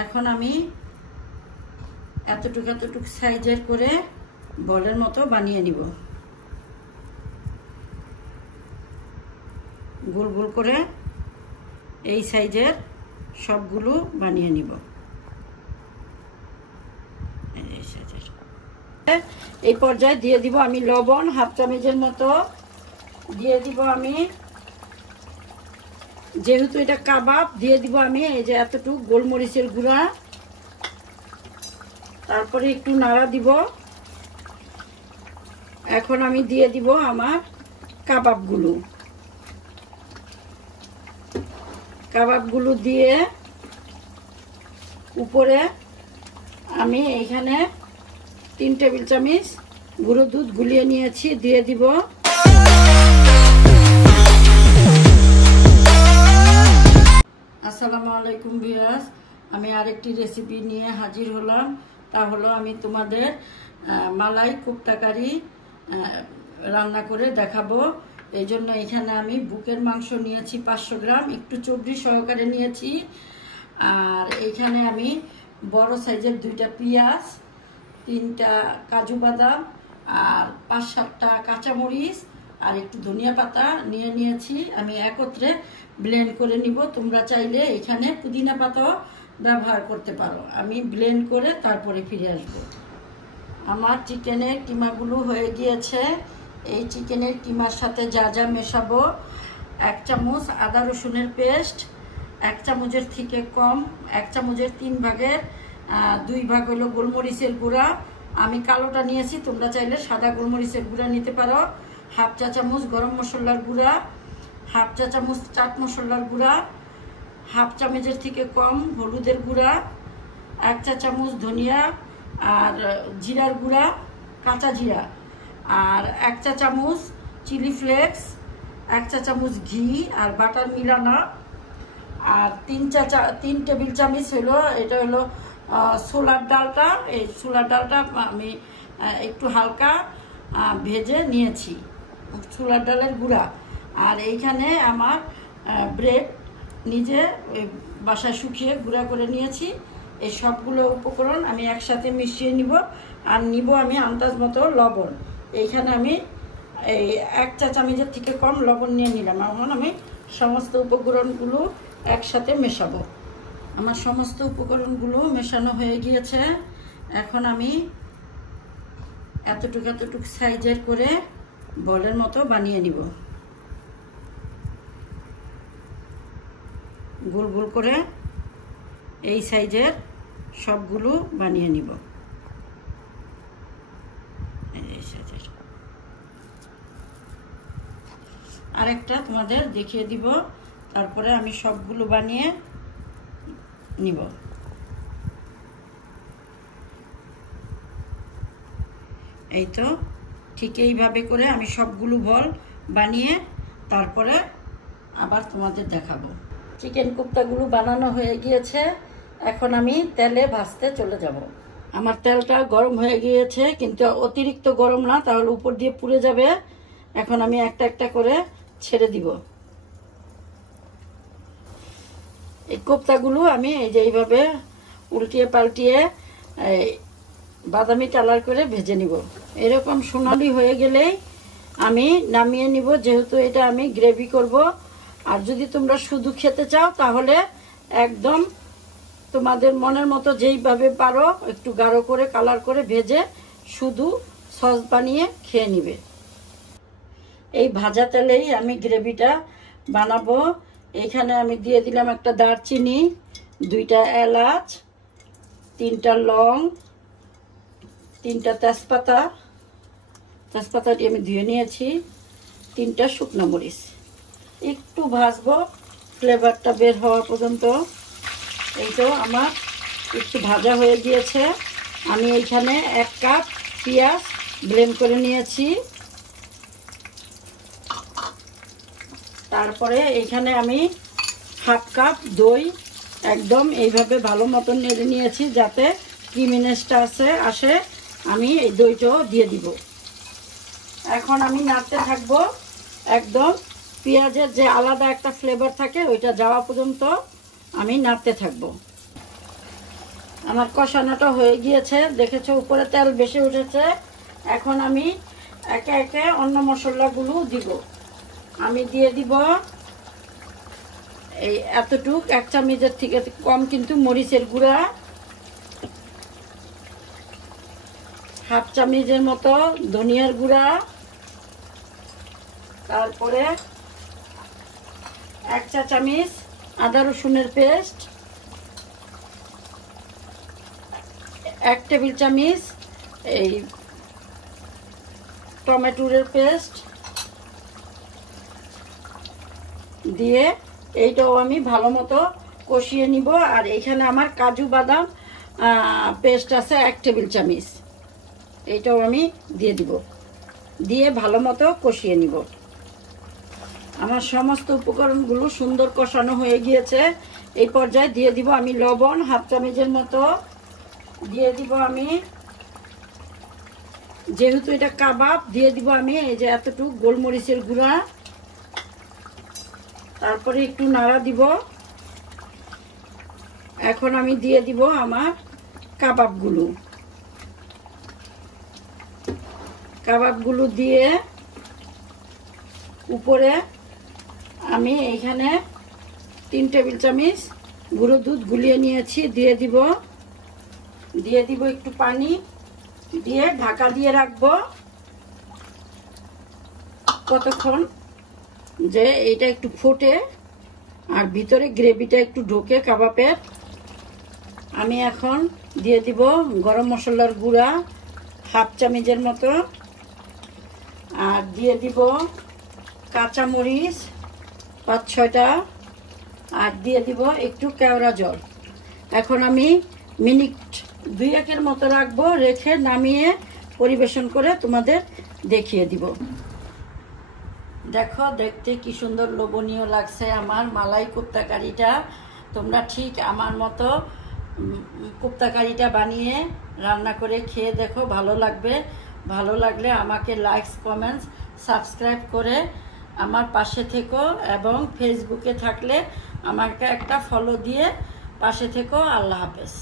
এখন আমি এতটুকু এতটুকু সাইজের করে বলের মতো বানিয়ে নিব। গোল গোল করে এই সাইজের সবগুলো বানিয়ে নিব। এই পর্যায়ে দিয়ে দিব আমি লবণ, হাফ চামচের মতো দিয়ে দিব আমি। যেহেতু এটা কাবাব, দিয়ে দিব আমি এই যে এতটুকু গোলমরিচের গুঁড়া। তারপরে একটু নাড়া দিব। এখন আমি দিয়ে দিব আমার কাবাবগুলো দিয়ে উপরে আমি এখানে 3 টেবিল চামচ গুঁড়ো দুধ গুলিয়ে নিয়েছি, দিয়ে দিব। আসসালামু আলাইকুম ভিউয়ার্স, আমি আরেকটি রেসিপি নিয়ে হাজির হলাম। তা হলো আমি তোমাদের মালাই কোপ্তা কারি রান্না করে দেখাবো। এই জন্য এখানে আমি বুকের মাংস নিয়েছি 500 গ্রাম, একটু চর্বি সহকারে নিয়েছি। আর এখানে আমি বড় সাইজের 2টা পেঁয়াজ, 3টা কাজু বাদাম আর 5-7টা কাঁচামরিচ আর একটু ধনিয়া পাতা নিয়েছি। আমি একত্রে ব্লেন্ড করে নিব। তোমরা চাইলে এখানে পুদিনা পাতাও ব্যবহার করতে পারো। আমি ব্লেন্ড করে তারপরে ফিরে আসব। আমার চিকেনের কিমাগুলো হয়ে গিয়েছে। এই চিকেনের কিমার সাথে যা যা মেশাবো: 1 চামচ আদা রসুনের পেস্ট, 1 চামচের থেকে কম, 1 চামচের 3 ভাগের 2 ভাগ হলো গোলমরিচের গুঁড়া। আমি কালোটা নিয়েছি, তোমরা চাইলে সাদা গোলমরিচের গুঁড়া নিতে পারো। হাফ চা চামচ গরম মশলার গুঁড়া, হাফ চা চামচ চাট মশলার গুঁড়া, হাফ চামচের থেকে কম হলুদের গুঁড়া, 1 চা চামচ ধনিয়া আর জিরার গুঁড়া, কাঁচা জিরা, আর 1 চা চামচ চিলি ফ্লেক্স, 1 চা চামচ ঘি আর বাটার মিলানা, আর 3 টেবিল চামচ হলো এটা হলো ছোলার ডালটা। এই ছোলার ডালটা আমি একটু হালকা ভেজে নিয়েছি, ছোলার ডালের গুঁড়া। আর এইখানে আমার ব্রেড নিজে বাসায় শুকিয়ে গুঁড়া করে নিয়েছি। এই সবগুলো উপকরণ আমি একসাথে মিশিয়ে নিব। আর নিব আমি আন্দাজ মতো লবণ। এইখানে আমি এই 1 চা চামচের থেকে কম লবণ নিয়ে নিলাম। এখন আমি সমস্ত উপকরণগুলো একসাথে মেশাবো। আমার সমস্ত উপকরণগুলো মেশানো হয়ে গিয়েছে। এখন আমি এতটুকু সাইজের করে বলের মতো বানিয়ে নিব। গোল গোল করে এই সাইজের সবগুলো বানিয়ে নিব। আরেকটা তোমাদের দেখিয়ে দিব, তারপরে আমি সবগুলো বানিয়ে নিব। এই তো ঠিক এইভাবে করে আমি সবগুলো বল বানিয়ে তারপরে আবার তোমাদের দেখাবো। চিকেন কোপ্তাগুলো বানানো হয়ে গিয়েছে। এখন আমি তেলে ভাজতে চলে যাব। আমার তেলটা গরম হয়ে গিয়েছে, কিন্তু অতিরিক্ত গরম না, তাহলে উপর দিয়ে পুড়ে যাবে। এখন আমি একটা একটা করে ছেড়ে দিব। এই কোপ্তাগুলো আমি এই যে এইভাবে উল্টিয়ে পাল্টিয়ে বাদামি কালার করে ভেজে নিব। এরকম সোনালি হয়ে গেলেই আমি নামিয়ে নিব, যেহেতু এটা আমি গ্রেভি করব। আর যদি তোমরা শুধু খেতে চাও তাহলে একদম তোমাদের মনের মতো যেইভাবে পারো একটু গাঢ় করে কালার করে ভেজে শুধু সস বানিয়ে খেয়ে নিবে। এই ভাজা তেলেই আমি গ্রেভিটা বানাবো। এখানে আমি দিয়ে দিলাম একটা দারচিনি, 2টা এলাচ, 3টা লং, 3টা তেজপাতাটি আমি ধুয়ে নিয়েছি, 3টা শুকনো মরিচ। একটু ভাজবো ফ্লেভারটা বের হওয়া পর্যন্ত। এই তো আমার একটু ভাজা হয়ে গিয়েছে। আমি এইখানে 1 কাপ পেঁয়াজ ব্লেন্ড করে নিয়েছি। তারপরে এখানে আমি হাফ কাপ দই একদম এইভাবে ভালো মতন নেড়ে নিয়েছি, যাতে ক্রিমিনেসটা আসে। আমি এই দইটাও দিয়ে দিব। এখন আমি নাড়তে থাকবো একদম পেঁয়াজের যে আলাদা একটা ফ্লেভার থাকে ওইটা যাওয়া পর্যন্ত আমি নাড়তে থাকবো। আমার কষানোটা হয়ে গিয়েছে, দেখেছো উপরে তেল বেশি উঠেছে। এখন আমি একে একে অন্য মশলাগুলো দিব। আমি দিয়ে দিব এই এতটুক, 1 চামচের থেকে কম কিন্তু মরিচের গুঁড়া, 1/2 চামচের মতো ধনিয়ার গুঁড়া, তারপরে 1 চা চামচ আদা রসুনের পেস্ট, 1 টেবিল চামচ এই টমেটোর পেস্ট দিয়ে এইটাও আমি ভালো মতো কষিয়ে নিব। আর এইখানে আমার কাজু বাদাম পেস্ট আছে 1 টেবিল চামচ, এইটাও আমি দিয়ে দিব, দিয়ে ভালো মতো কষিয়ে নিব। আমার সমস্ত উপকরণগুলো সুন্দর কষানো হয়ে গিয়েছে। এই পর্যায়ে দিয়ে দিব আমি লবণ 1/2 চামচের মতো দিয়ে দিব। আমি যেহেতু এটা কাবাব, দিয়ে দিব আমি এই যে এতটুকু গোলমরিচের গুঁড়া, তারপরে একটু নাড়া দিব। এখন আমি দিয়ে দিব আমার কাবাবগুলো দিয়ে উপরে আমি এইখানে 3 টেবিল চামচ গুঁড়ো দুধ গুলিয়ে নিয়েছি, দিয়ে দিব একটু পানি দিয়ে ঢাকা দিয়ে রাখবো কতক্ষণ যে এটা একটু ফোটে আর ভিতরে গ্রেভিটা একটু ঢোকে কাবাবের। আমি এখন দিয়ে দিব গরম মশলার গুঁড়া 1/2 চামচের মতো, আর দিয়ে দিব কাঁচামরিচ 5-6টা, আর দিয়ে দিব একটু কেওড়া জল। এখন আমি মিনিট 2-1 মতো রাখবো, রেখে নামিয়ে পরিবেশন করে তোমাদের দেখিয়ে দিব। দেখো দেখতে কি সুন্দর লোভনীয় লাগছে আমার মালাই কোপ্তা কারিটা। তোমরা ঠিক আমার মতো কোপ্তা কারিটা বানিয়ে রান্না করে খেয়ে দেখো, ভালো লাগবে। ভালো লাগলে আমাকে লাইকস, কমেন্টস, সাবস্ক্রাইব করে আমার পাশে থেকো, এবং ফেসবুকে থাকলে আমাকে একটা ফলো দিয়ে পাশে থেকো। আল্লাহ হাফেজ।